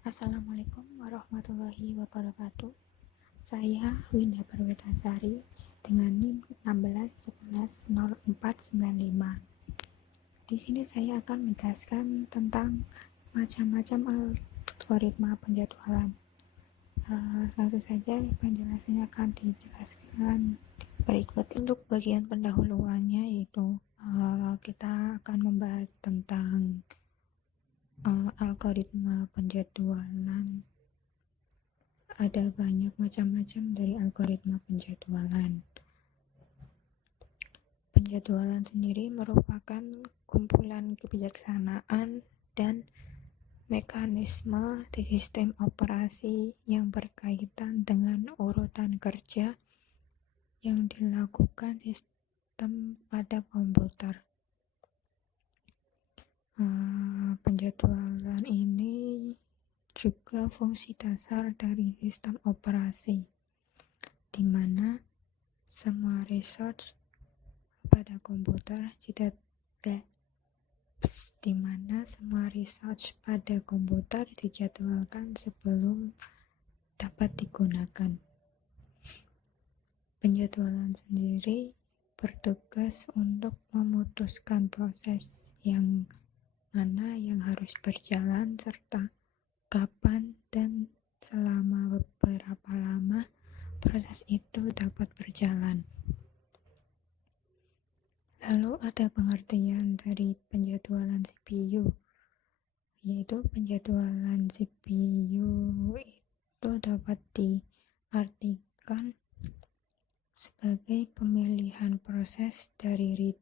Assalamualaikum warahmatullahi wabarakatuh. Saya Winda Perwitasari dengan NIM 16110495. Di sini saya akan menjelaskan tentang macam-macam algoritma penjadwalan. Langsung saja penjelasannya akan dijelaskan berikut. Untuk bagian pendahuluannya yaitu kita akan membahas tentang algoritma penjadwalan. Ada banyak macam-macam dari algoritma penjadwalan. Penjadwalan sendiri merupakan kumpulan kebijaksanaan dan mekanisme di sistem operasi yang berkaitan dengan urutan kerja yang dilakukan sistem pada komputer. Penjadwalan ini juga fungsi dasar dari sistem operasi, di mana semua resource pada komputer dijadwalkan sebelum dapat digunakan. Penjadwalan sendiri bertugas untuk memutuskan proses yang mana yang harus berjalan serta kapan dan selama beberapa lama proses itu dapat berjalan. Lalu ada pengertian dari penjadwalan CPU, yaitu penjadwalan CPU itu dapat diartikan sebagai pemilihan proses dari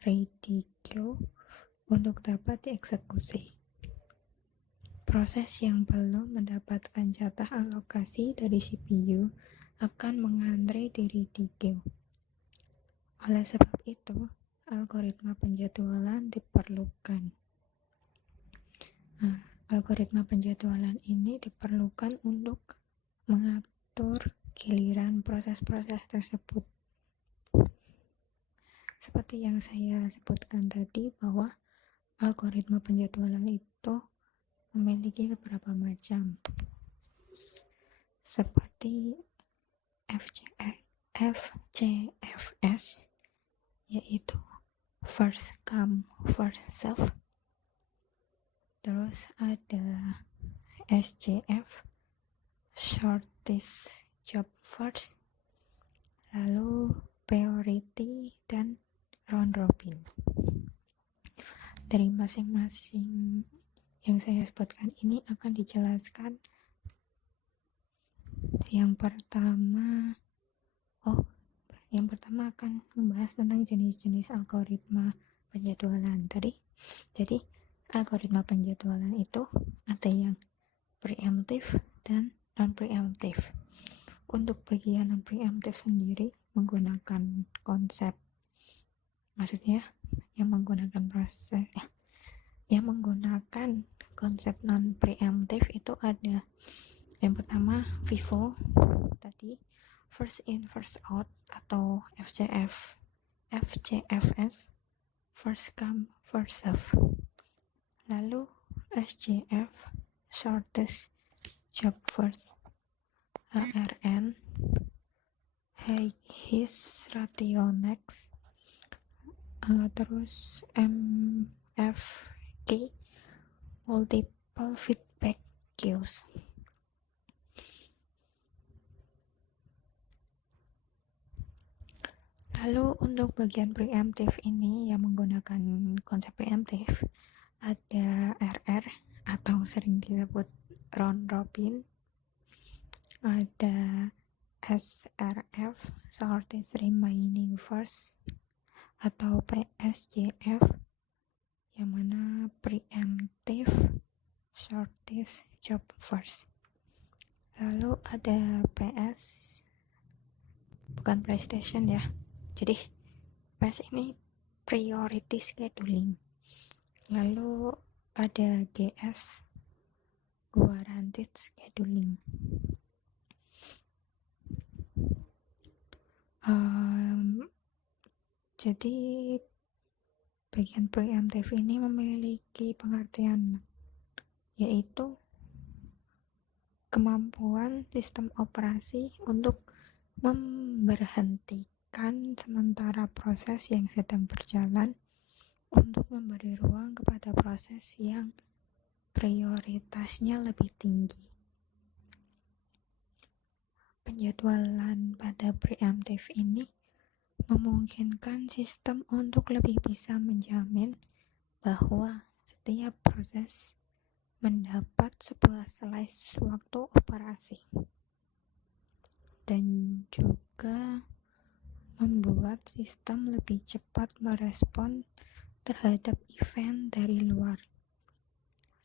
ready queue untuk dapat dieksekusi. Proses yang belum mendapatkan jatah alokasi dari CPU akan mengantre di ready queue. Oleh sebab itu, algoritma penjadwalan diperlukan. Algoritma penjadwalan ini diperlukan untuk mengatur giliran proses-proses tersebut. Seperti yang saya sebutkan tadi, bahwa algoritma penjadwalan itu memiliki beberapa macam, seperti FCFS, yaitu first come first serve. Terus ada SJF, shortest job first, lalu priority, dan round robin. Dari masing-masing yang saya sebutkan ini akan dijelaskan. Yang pertama akan membahas tentang jenis-jenis algoritma penjadwalan tadi. Jadi algoritma penjadwalan itu ada yang preemptif dan non-preemptif. Untuk bagian non-preemptif sendiri menggunakan konsep, maksudnya yang menggunakan konsep non-preemptif itu ada yang pertama FIFO tadi, first in first out, atau FCFS, first come first serve. Lalu SJF, shortest job first, HRN, highest ratio next, terus MFQ, multiple feedback queues. Lalu untuk bagian preemptif ini yang menggunakan konsep preemptif ada RR atau sering disebut round robin, ada SRF, shortest remaining first, atau PSJF yang mana preemptif, shortest job first. Lalu ada PS, bukan PlayStation ya, jadi PS ini priority scheduling. Lalu ada GS, guaranteed scheduling. Jadi bagian preemptif ini memiliki pengertian, yaitu kemampuan sistem operasi untuk memberhentikan sementara proses yang sedang berjalan untuk memberi ruang kepada proses yang prioritasnya lebih tinggi. Penjadwalan pada preemptive ini memungkinkan sistem untuk lebih bisa menjamin bahwa setiap proses mendapat sebuah slice waktu operasi, dan juga membuat sistem lebih cepat merespon terhadap event dari luar.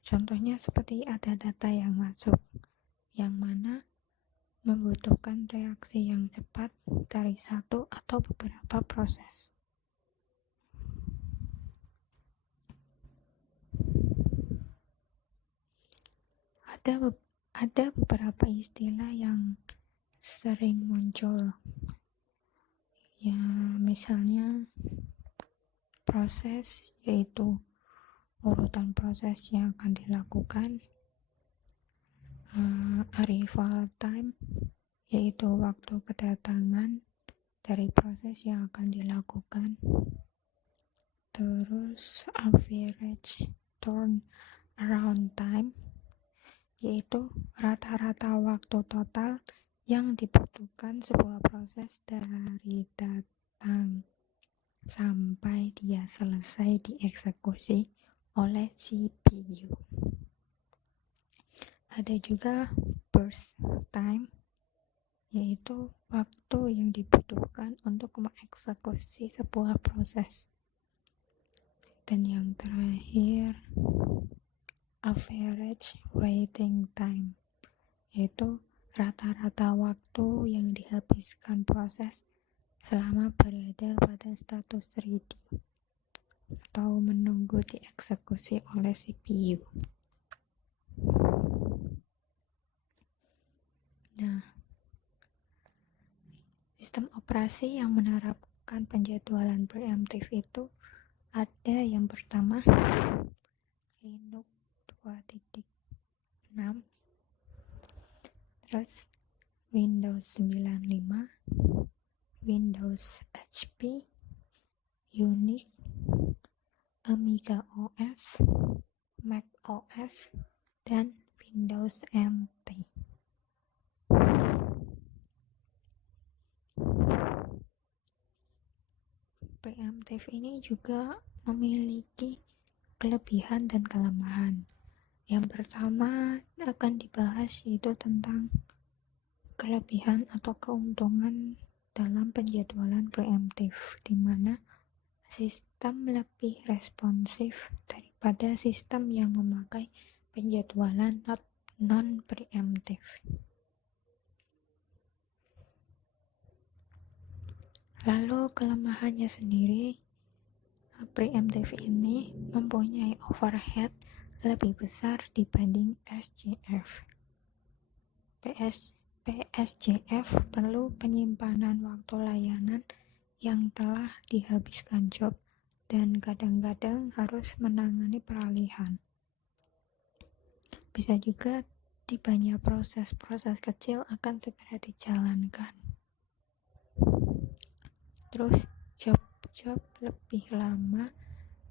Contohnya seperti ada data yang masuk, yang mana membutuhkan reaksi yang cepat dari satu atau beberapa proses. Ada beberapa istilah yang sering muncul, ya misalnya proses, yaitu urutan proses yang akan dilakukan, arrival time, yaitu waktu kedatangan dari proses yang akan dilakukan, terus average turnaround time, yaitu rata-rata waktu total yang dibutuhkan sebuah proses dari datang sampai dia selesai dieksekusi oleh CPU. Ada juga burst time, yaitu waktu yang dibutuhkan untuk mengeksekusi sebuah proses. Dan yang terakhir, average waiting time, yaitu rata-rata waktu yang dihabiskan proses selama berada pada status ready atau menunggu dieksekusi oleh CPU. Nah, sistem operasi yang menerapkan penjadwalan preemptive itu ada yang pertama, Linux 2.6, terus Windows 95, Windows HP, Unix, Amiga OS, Mac OS, dan Windows NT. Preemptive ini juga memiliki kelebihan dan kelemahan. Yang pertama akan dibahas yaitu tentang kelebihan atau keuntungan dalam penjadwalan preemptive, di mana sistem lebih responsif daripada sistem yang memakai penjadwalan non-preemptive. Lalu kelemahannya sendiri, preemptive ini mempunyai overhead lebih besar dibanding SJF. PSJF perlu penyimpanan waktu layanan yang telah dihabiskan job dan kadang-kadang harus menangani peralihan. Bisa juga di banyak proses-proses kecil akan segera dijalankan. Terus job lebih lama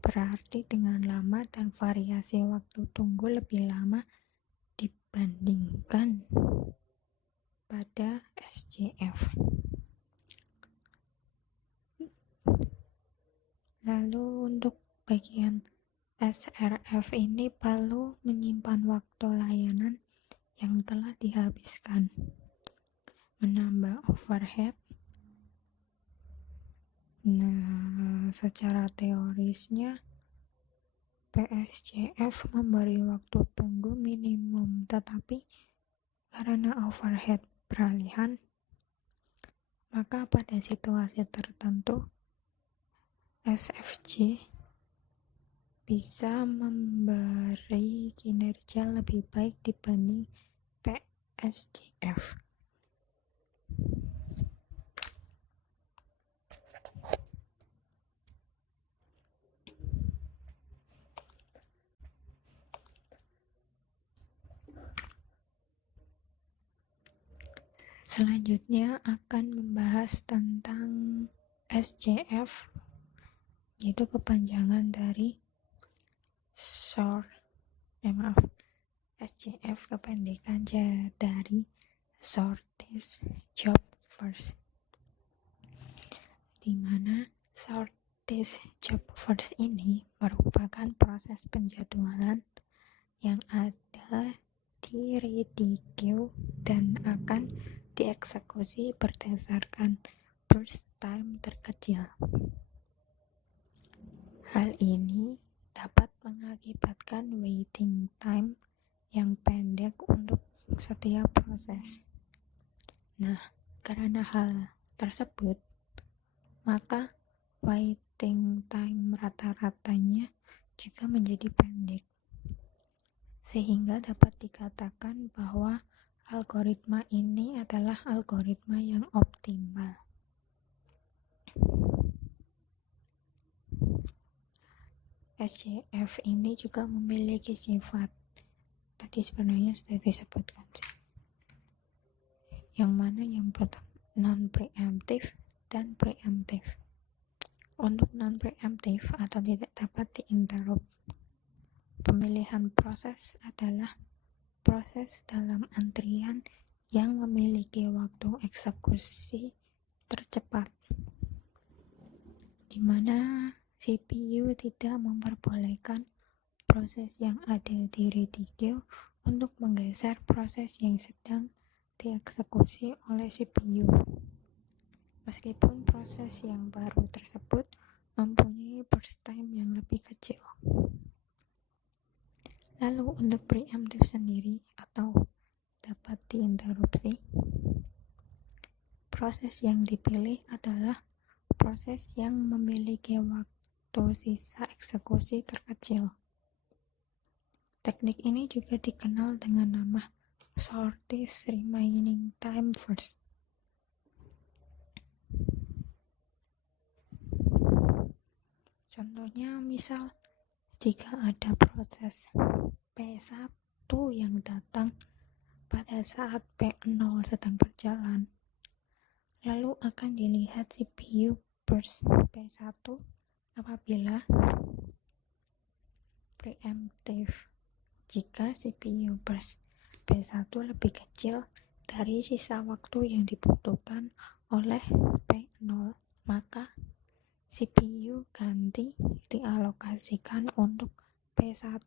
berarti dengan lama dan variasi waktu tunggu lebih lama dibandingkan pada SJF. Lalu untuk bagian SRF ini perlu menyimpan waktu layanan yang telah dihabiskan, menambah overhead. Nah, secara teorisnya PSJF memberi waktu tunggu minimum, tetapi karena overhead peralihan, maka pada situasi tertentu SFJ bisa memberi kinerja lebih baik dibanding PSJF. Selanjutnya akan membahas tentang SJF, yaitu kepanjangan dari SJF kependekan dari Shortest Job First, di mana Shortest Job First ini merupakan proses penjadwalan yang ada di Redikio dan akan dieksekusi berdasarkan burst time terkecil. Hal ini dapat mengakibatkan waiting time yang pendek untuk setiap proses. Nah, karena hal tersebut, maka waiting time rata-ratanya juga menjadi pendek, sehingga dapat dikatakan bahwa algoritma ini adalah algoritma yang optimal. SJF ini juga memiliki sifat, tadi sebenarnya sudah disebutkan sih, yang mana yang pertama non-preemptive dan preemptive. Untuk non-preemptive atau tidak dapat diinterrupt, pemilihan proses adalah proses dalam antrian yang memiliki waktu eksekusi tercepat, di mana CPU tidak memperbolehkan proses yang ada di Redikio untuk menggeser proses yang sedang dieksekusi oleh CPU, meskipun proses yang baru tersebut mempunyai burst time yang lebih kecil. Lalu untuk preemptive sendiri atau dapat diinterupsi, proses yang dipilih adalah proses yang memiliki waktu sisa eksekusi terkecil. Teknik ini juga dikenal dengan nama shortest remaining time first. Contohnya misal jika ada proses P1 yang datang pada saat P0 sedang berjalan, lalu akan dilihat CPU burst P1 apabila preemptive jika CPU burst P1 lebih kecil dari sisa waktu yang dibutuhkan oleh P0, maka CPU ganti dialokasikan untuk P1.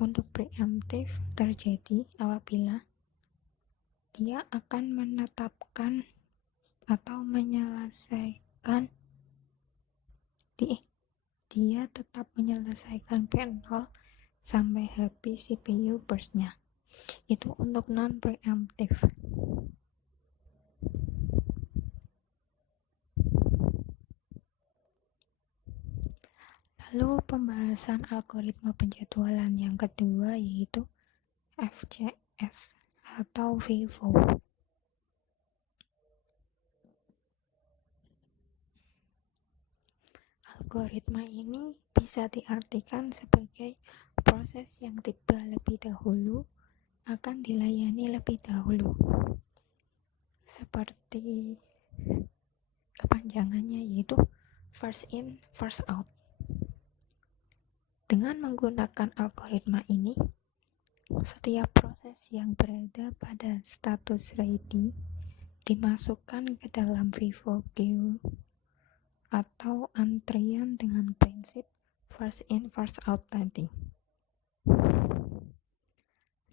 Untuk preemptive terjadi apabila dia akan menetapkan atau menyelesaikan dia tetap menyelesaikan P0 sampai habis CPU burst-nya. Itu untuk non-preemptive. Lalu pembahasan algoritma penjadwalan yang kedua yaitu FCS atau FIFO. Algoritma ini bisa diartikan sebagai proses yang tiba lebih dahulu akan dilayani lebih dahulu. Seperti kepanjangannya yaitu first in, first out. Dengan menggunakan algoritma ini, setiap proses yang berada pada status ready dimasukkan ke dalam FIFO queue atau antrian dengan prinsip first in first out tadi.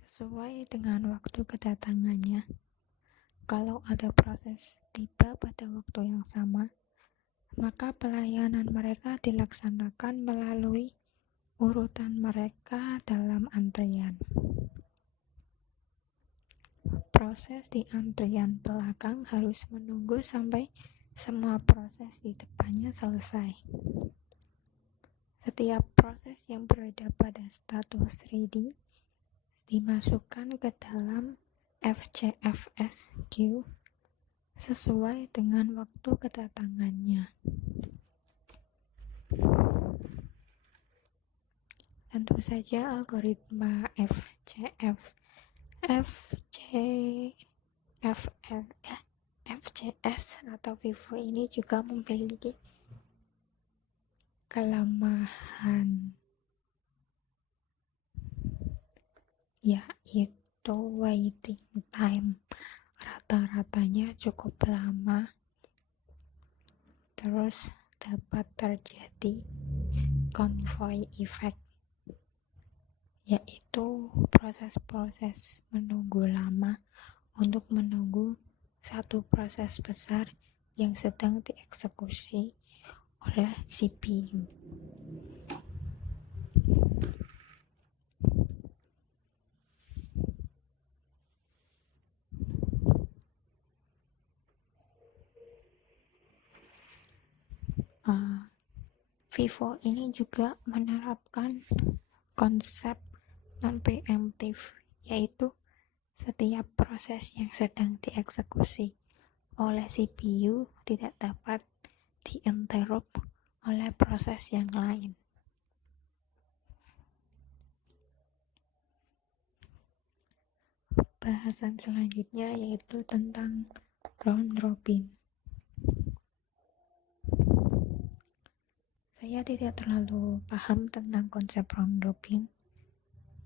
Sesuai dengan waktu kedatangannya, kalau ada proses tiba pada waktu yang sama, maka pelayanan mereka dilaksanakan melalui urutan mereka dalam antrian. Proses di antrian belakang harus menunggu sampai semua proses di depannya selesai. Setiap proses yang berada pada status ready dimasukkan ke dalam FCFS queue sesuai dengan waktu kedatangannya. Dan tentu saja algoritma FCS atau FIFO ini juga memiliki kelemahan, yaitu waiting time. Rata-ratanya cukup lama, terus dapat terjadi convoy effect, yaitu proses-proses menunggu lama untuk menunggu satu proses besar yang sedang dieksekusi oleh CPU. FIFO ini juga menerapkan konsep non-preemptive, yaitu setiap proses yang sedang dieksekusi oleh CPU tidak dapat diinterrupt oleh proses yang lain. Bahasan selanjutnya yaitu tentang round robin. Saya tidak terlalu paham tentang konsep round robin.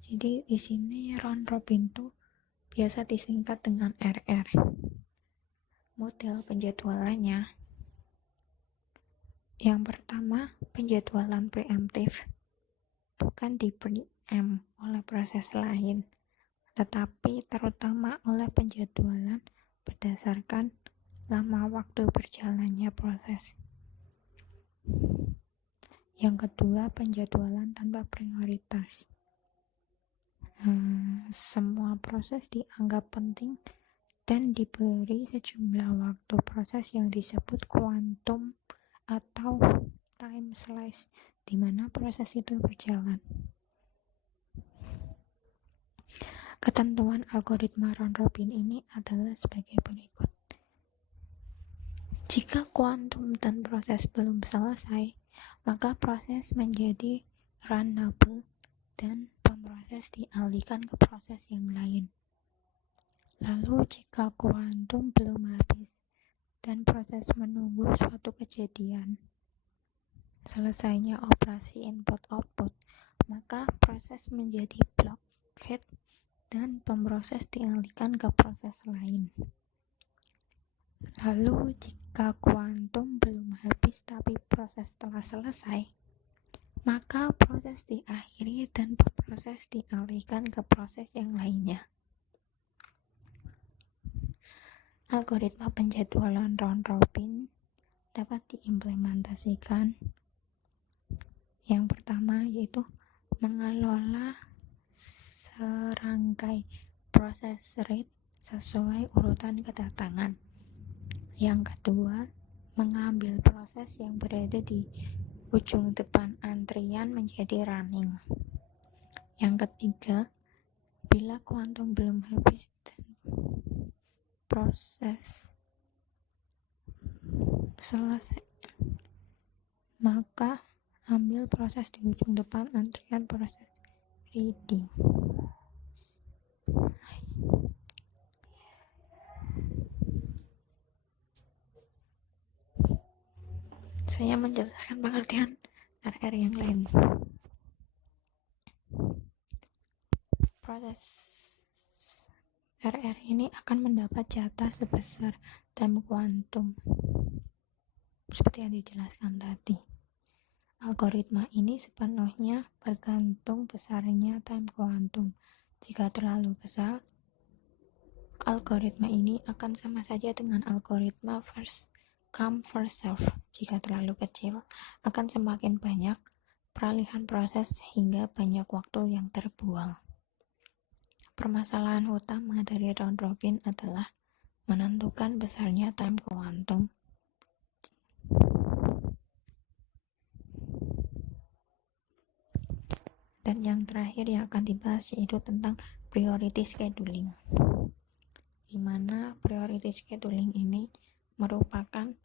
Jadi di sini round robin itu biasa disingkat dengan RR. Model penjadwalannya, yang pertama, penjadwalan preemptif bukan di-preempt oleh proses lain, tetapi terutama oleh penjadwalan berdasarkan lama waktu berjalannya proses. Yang kedua, penjadwalan tanpa prioritas. Semua proses dianggap penting dan diberi sejumlah waktu proses yang disebut kuantum atau time slice, di mana proses itu berjalan. Ketentuan algoritma round robin ini adalah sebagai berikut. Jika kuantum dan proses belum selesai, maka proses menjadi runnable dan pemroses dialihkan ke proses yang lain. Lalu jika kuantum belum habis dan proses menunggu suatu kejadian selesainya operasi input-output, maka proses menjadi blockade dan pemroses dialihkan ke proses lain. Lalu jika kuantum belum habis tapi proses telah selesai, maka proses diakhiri dan proses dialihkan ke proses yang lainnya. Algoritma penjadwalan round robin dapat diimplementasikan. Yang pertama yaitu mengelola serangkai proses rate sesuai urutan kedatangan. Yang kedua, mengambil proses yang berada di ujung depan antrian menjadi running. Yang ketiga, bila kuantum belum habis dan proses selesai, maka ambil proses di ujung depan antrian proses ready. Saya menjelaskan pengertian RR yang lain. Proses RR ini akan mendapat jatah sebesar time kuantum, seperti yang dijelaskan tadi. Algoritma ini sepenuhnya bergantung besarnya time kuantum. Jika terlalu besar, algoritma ini akan sama saja dengan algoritma first come first serve. Jika terlalu kecil, akan semakin banyak peralihan proses hingga banyak waktu yang terbuang. Permasalahan utama dari round robin adalah menentukan besarnya time kuantum. Dan yang terakhir yang akan dibahas yaitu tentang priority scheduling, di mana priority scheduling ini merupakan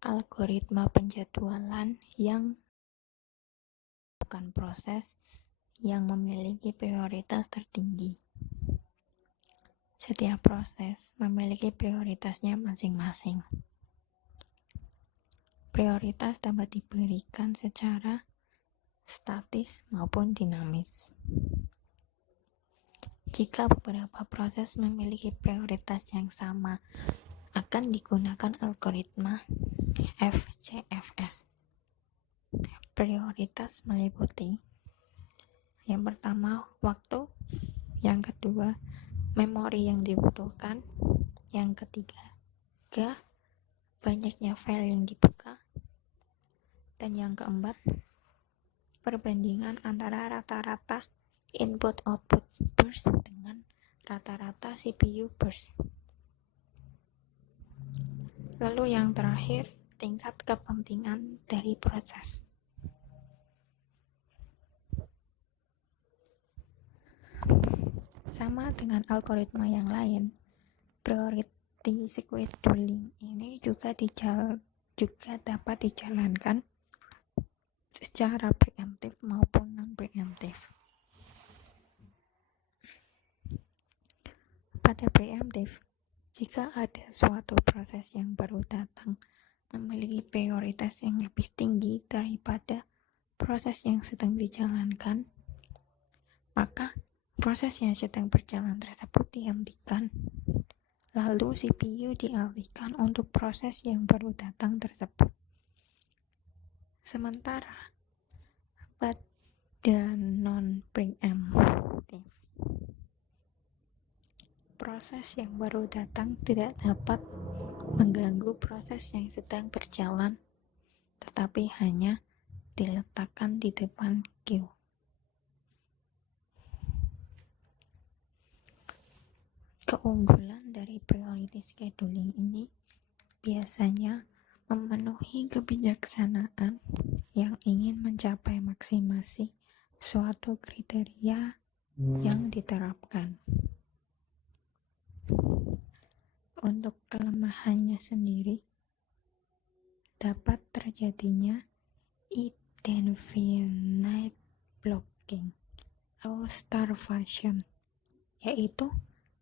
algoritma penjadwalan yang bukan proses yang memiliki prioritas tertinggi. Setiap proses memiliki prioritasnya masing-masing. Prioritas dapat diberikan secara statis maupun dinamis. Jika beberapa proses memiliki prioritas yang sama, akan digunakan algoritma FCFS. Prioritas meliputi yang pertama, waktu, yang kedua, memori yang dibutuhkan, yang ketiga, banyaknya file yang dibuka, dan yang keempat, perbandingan antara rata-rata input-output burst dengan rata-rata CPU burst. Lalu yang terakhir, tingkat kepentingan dari proses. Sama dengan algoritma yang lain, priority scheduling ini juga dapat dijalankan secara preemptif maupun non-preemptif. Pada preemptif, jika ada suatu proses yang baru datang memiliki prioritas yang lebih tinggi daripada proses yang sedang dijalankan, maka proses yang sedang berjalan tersebut dihentikan, lalu CPU dialihkan untuk proses yang baru datang tersebut. Sementara pada non-preemptive, proses yang baru datang tidak dapat mengganggu proses yang sedang berjalan, tetapi hanya diletakkan di depan queue. Keunggulan dari priority scheduling ini biasanya memenuhi kebijaksanaan yang ingin mencapai maksimasi suatu kriteria yang diterapkan. Untuk kelemahannya sendiri, dapat terjadinya indefinite blocking atau starvation, yaitu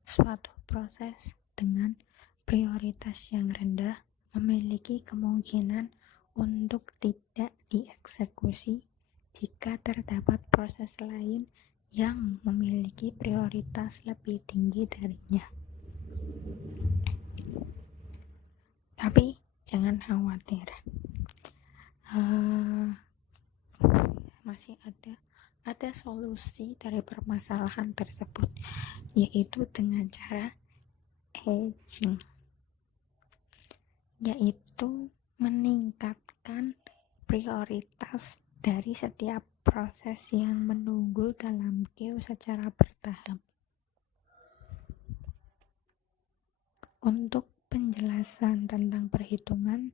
suatu proses dengan prioritas yang rendah memiliki kemungkinan untuk tidak dieksekusi jika terdapat proses lain yang memiliki prioritas lebih tinggi darinya. Tapi jangan khawatir, masih ada solusi dari permasalahan tersebut, yaitu dengan cara aging, yaitu meningkatkan prioritas dari setiap proses yang menunggu dalam queue secara bertahap. Untuk penjelasan tentang perhitungan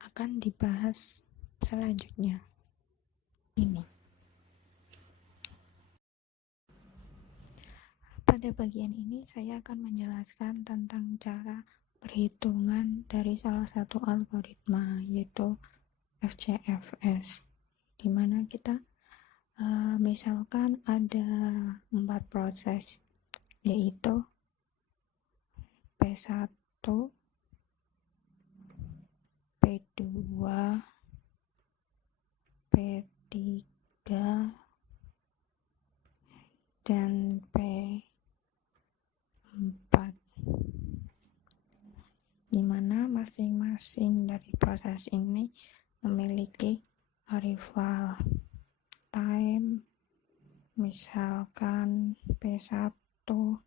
akan dibahas selanjutnya. Pada bagian ini saya akan menjelaskan tentang cara perhitungan dari salah satu algoritma, yaitu FCFS, di mana kita misalkan ada 4 proses, yaitu P1, P2, P3, dan P4, di mana masing-masing dari proses ini memiliki arrival time, misalkan P1 0,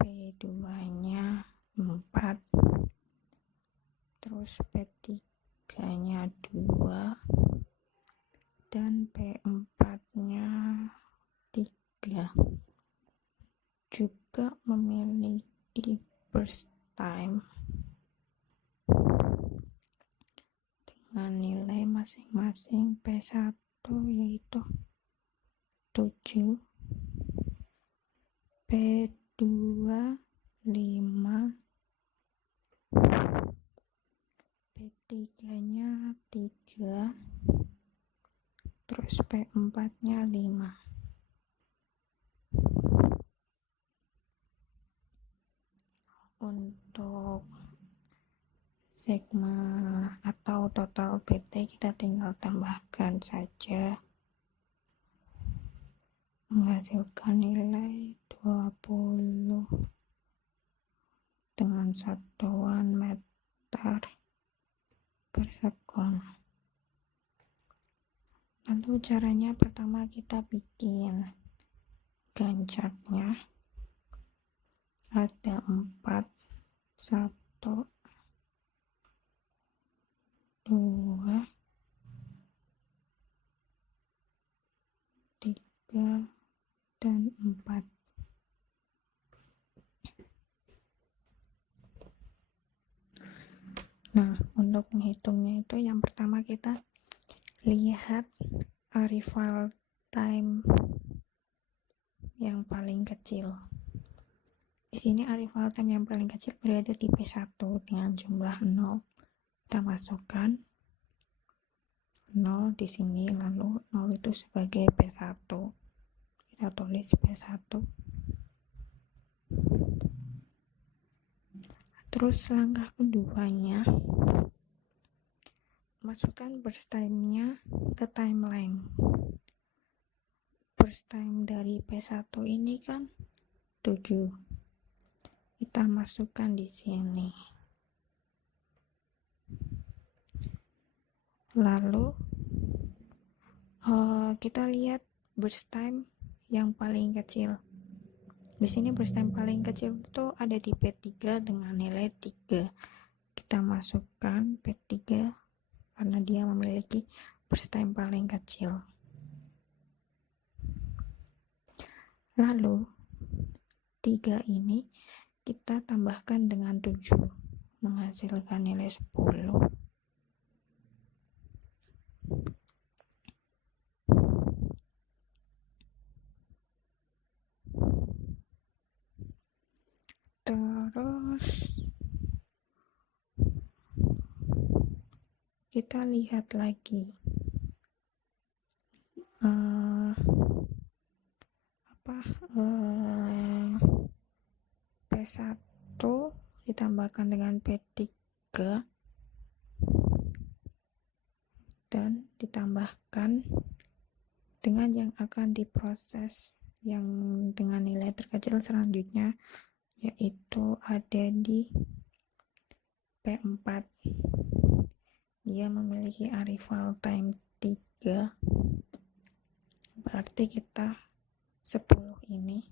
P2 nya 4, terus P3 nya 2, dan P4 nya 3. Juga memiliki burst time dengan nilai masing-masing P1 yaitu 7, P2 5, P3 nya 3, terus P4 nya 5. Untuk sigma atau total PT kita tinggal tambahkan saja, menghasilkan nilai 20 dengan satuan meter per sekon. Lalu caranya pertama kita bikin Gantt chartnya. Ada 4, 1, 2, 3, dan 4. Nah, untuk menghitungnya itu yang pertama kita lihat arrival time yang paling kecil. Di sini arrival time yang paling kecil berada di P1 dengan jumlah 0. Kita masukkan 0 di sini, lalu 0 itu sebagai P1. Kita tulis P1. Terus langkah keduanya, masukkan burst time-nya ke time length. Burst time dari P1 ini kan 7. Kita masukkan di sini. Lalu kita lihat burst time yang paling kecil. Di sini burst time paling kecil itu ada di P3 dengan nilai 3. Kita masukkan P3 karena dia memiliki burst time paling kecil. Lalu 3 ini kita tambahkan dengan 7, menghasilkan nilai 10. Terus kita lihat lagi P1 ditambahkan dengan P3 dan ditambahkan dengan yang akan diproses yang dengan nilai terkecil selanjutnya, yaitu ada di P4. Dia memiliki arrival time 3, berarti kita 10 ini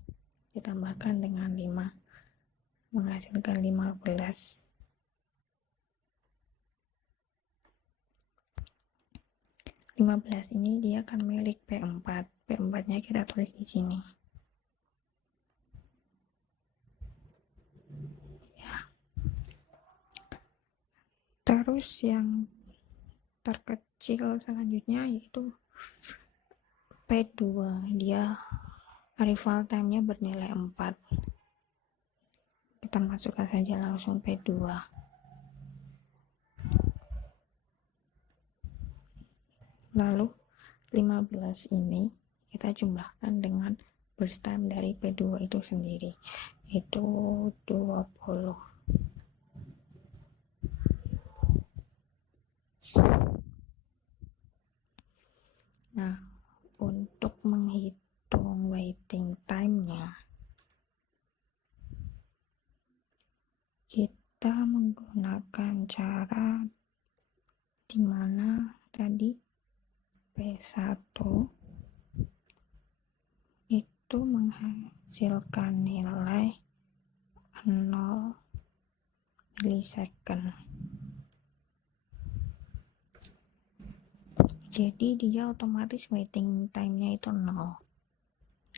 ditambahkan dengan 5 menghasilkan 15. Ini dia akan milik P4. P4-nya kita tulis di sini. Ya. Terus yang terkecil selanjutnya yaitu P2. Dia arrival time-nya bernilai 4. Kita masukkan saja langsung P2. Lalu 15 ini kita jumlahkan dengan burst time dari P2 itu sendiri, itu 20. Nah, untuk menghitung waiting time-nya, kita menggunakan cara di mana tadi P1 itu menghasilkan nilai 0 milisecond. Jadi dia otomatis waiting time-nya itu 0.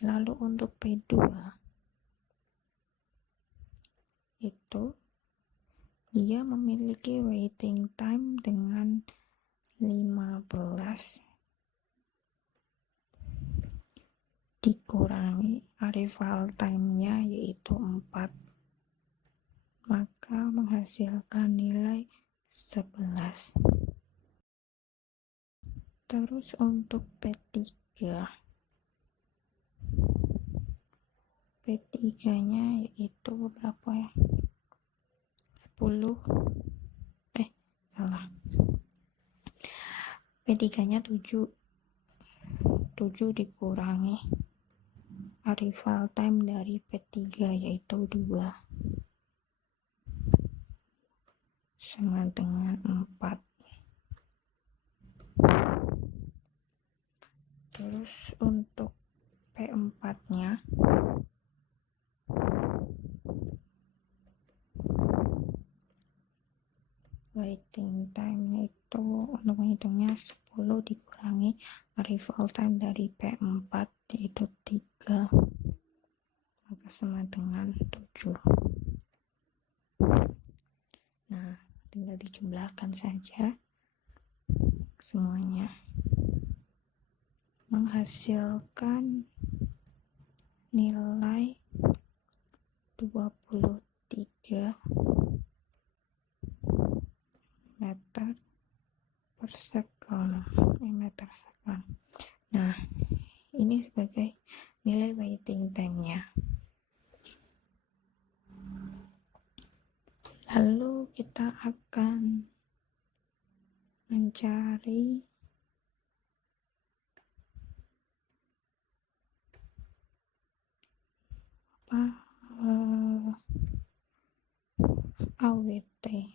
Lalu untuk P2 itu dia memiliki waiting time dengan 15 dikurangi arrival time-nya yaitu 4, maka menghasilkan nilai 11. Terus untuk P3 nya yaitu berapa ya, 10 salah, P3 nya 7 dikurangi arrival time dari P3 yaitu 2 sama dengan 4. Terus untuk P4 nya waiting time itu untuk menghitungnya 10 dikurangi arrival time dari P4 yaitu 3, maka sama dengan 7. Nah, tinggal dijumlahkan saja semuanya, menghasilkan nilai 23 meter per meter second. Nah, ini sebagai nilai waiting time-nya. Lalu kita akan mencari AWT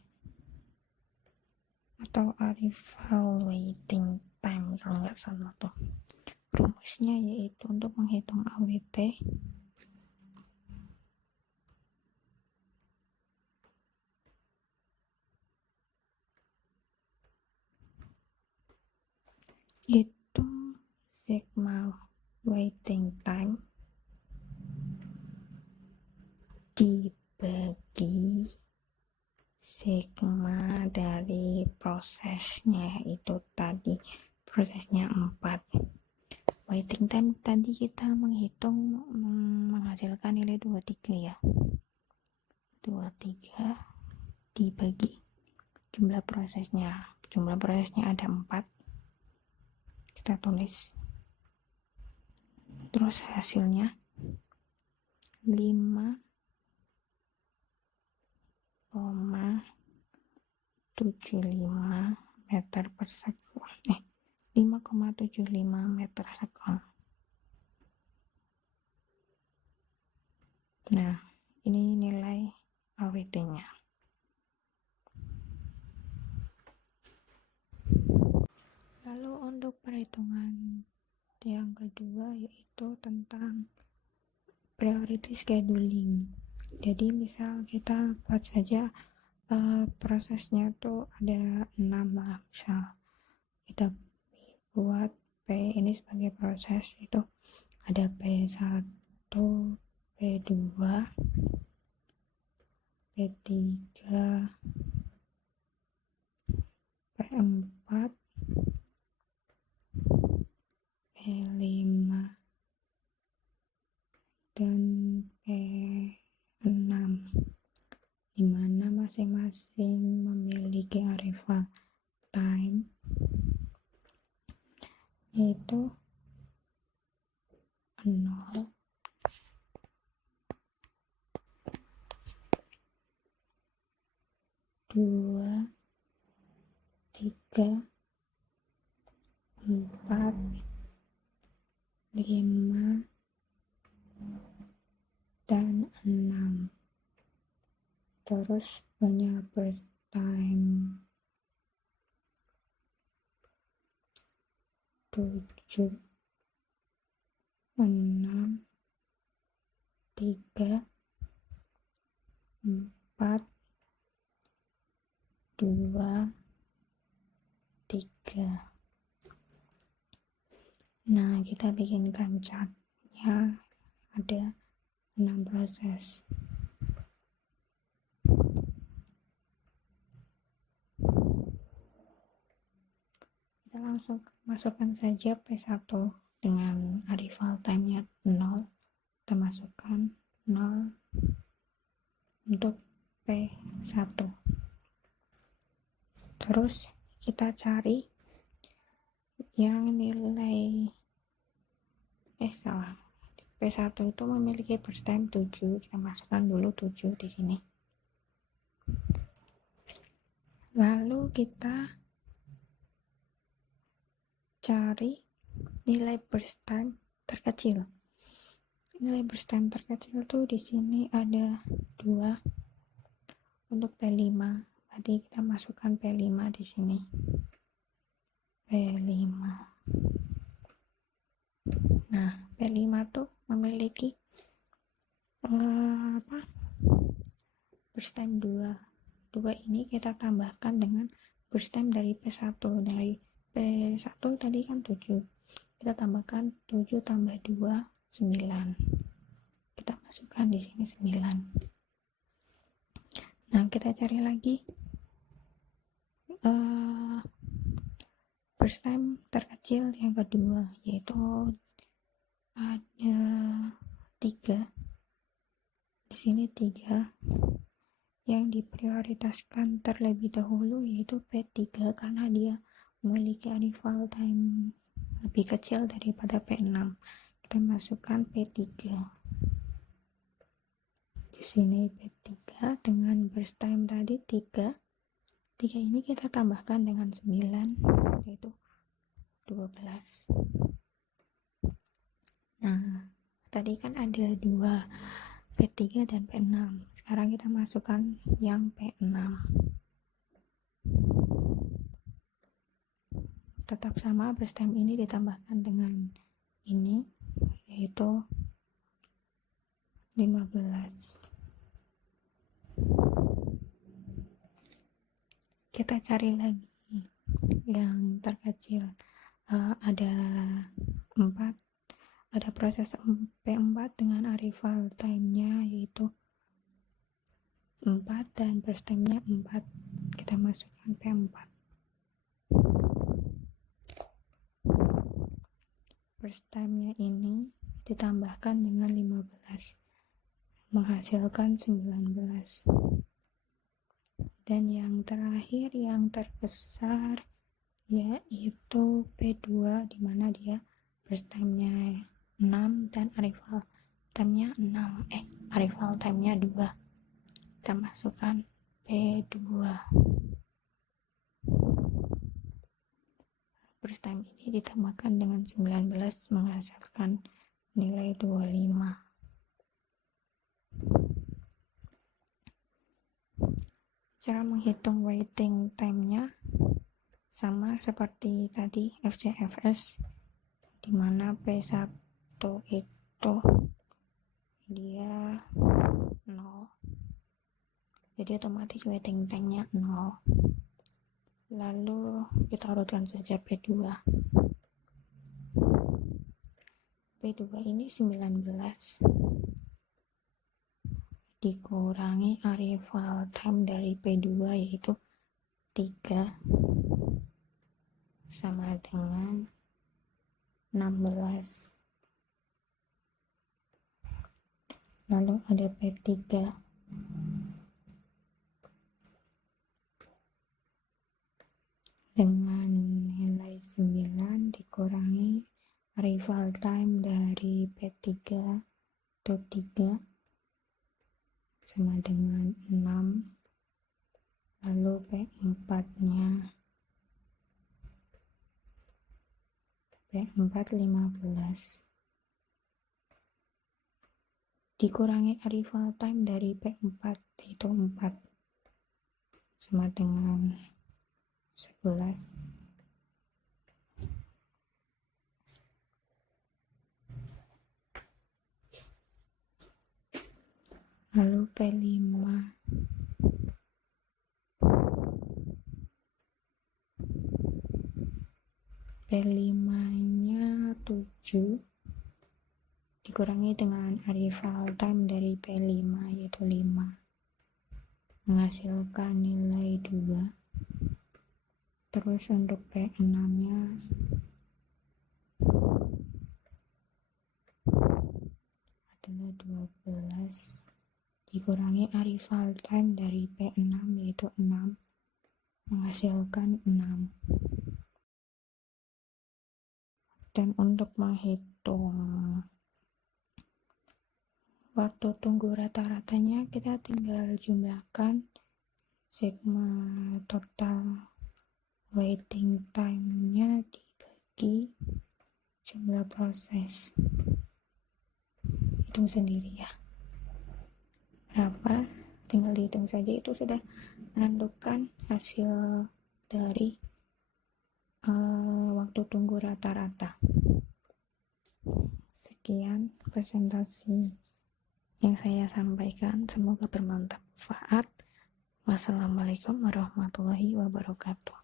atau arrival waiting time kalau nggak salah tuh. Rumusnya yaitu untuk menghitung AWT itu sigma waiting time dibagi sigma dari prosesnya, itu tadi prosesnya 4. Waiting time tadi kita menghitung menghasilkan nilai 23 ya, 23 dibagi jumlah prosesnya ada 4, kita tulis, terus hasilnya 5,75 meter per second 5,75 meter second. Nah, ini nilai AWT-nya. Lalu untuk perhitungan yang kedua yaitu tentang priority scheduling. Jadi misal kita buat saja prosesnya tuh ada 6 lah, misal kita buat P ini sebagai proses, itu ada P1, P2, P3, P4, P5 dan P6, dimana masing-masing memiliki arrival time yaitu 0, 2, 3, 4, 5, dan 6. Terus punya burst time 7, 6, 3, 4, 2, 3. Nah, kita bikinkan chartnya, ada 6 proses. Kita langsung masukkan saja P1 dengan arrival time-nya 0. Kita masukkan 0 untuk P1. Terus kita cari yang nilai salah, P1 itu memiliki burst time 7. Kita masukkan dulu 7 di sini. Lalu kita cari nilai burst time terkecil. Nilai burst time terkecil tuh di sini ada 2 untuk P5. Berarti kita masukkan P5 di sini. P5. Nah, P5 tuh memiliki burst time 2. 2 ini kita tambahkan dengan burst time dari P1. Dari P1 tadi kan 7. Kita tambahkan 7 tambah 2, 9. Kita masukkan di sini 9. Nah, kita cari lagi burst time terkecil yang kedua, yaitu ada 3. Di sini 3 yang diprioritaskan terlebih dahulu, yaitu P3 karena dia memiliki arrival time lebih kecil daripada P6. Kita masukkan P3 di sini. P3 dengan burst time tadi 3 ini kita tambahkan dengan 9, yaitu 12. Nah, tadi kan ada 2, P3 dan P6. Sekarang kita masukkan yang P6. Tetap sama, burst time ini ditambahkan dengan ini, yaitu 15. Kita cari lagi yang terkecil. Ada 4. Ada proses P4 dengan arrival time-nya yaitu 4 dan burst time-nya 4. Kita masukkan P4. Burst time-nya ini ditambahkan dengan 15, menghasilkan 19. Dan yang terakhir, yang terbesar, yaitu P2, di mana dia burst time-nya 6 dan arrival time-nya 6. Arrival time-nya 2. Kita masukkan P2. Burst time ini ditambahkan dengan 19, menghasilkan nilai 25. Cara menghitung waiting time-nya sama seperti tadi FCFS, di mana P1 itu dia 0. Jadi otomatis waiting time-nya 0. Lalu kita urutkan saja P2. P2 ini 19 dikurangi arrival time dari P2 yaitu 3 sama dengan 16. Lalu ada P3 dengan nilai 9 dikurangi arrival time dari P3 itu 3 sama dengan 6. Lalu P4-nya 15 dikurangi arrival time dari P4 itu 4 sama dengan 11. Lalu P5 nya 7 dikurangi dengan arrival time dari P5 yaitu 5, menghasilkan nilai 2. Terus untuk P6 nya adalah 12 dikurangi arrival time dari P6 yaitu 6, menghasilkan 6. Dan untuk menghitung waktu tunggu rata-ratanya, kita tinggal jumlahkan sigma total waiting time-nya dibagi jumlah proses. Hitung sendiri ya. Berapa? Tinggal dihitung saja, itu sudah menentukan hasil dari waktu tunggu rata-rata. Sekian presentasi yang saya sampaikan, semoga bermanfaat. Wassalamualaikum warahmatullahi wabarakatuh.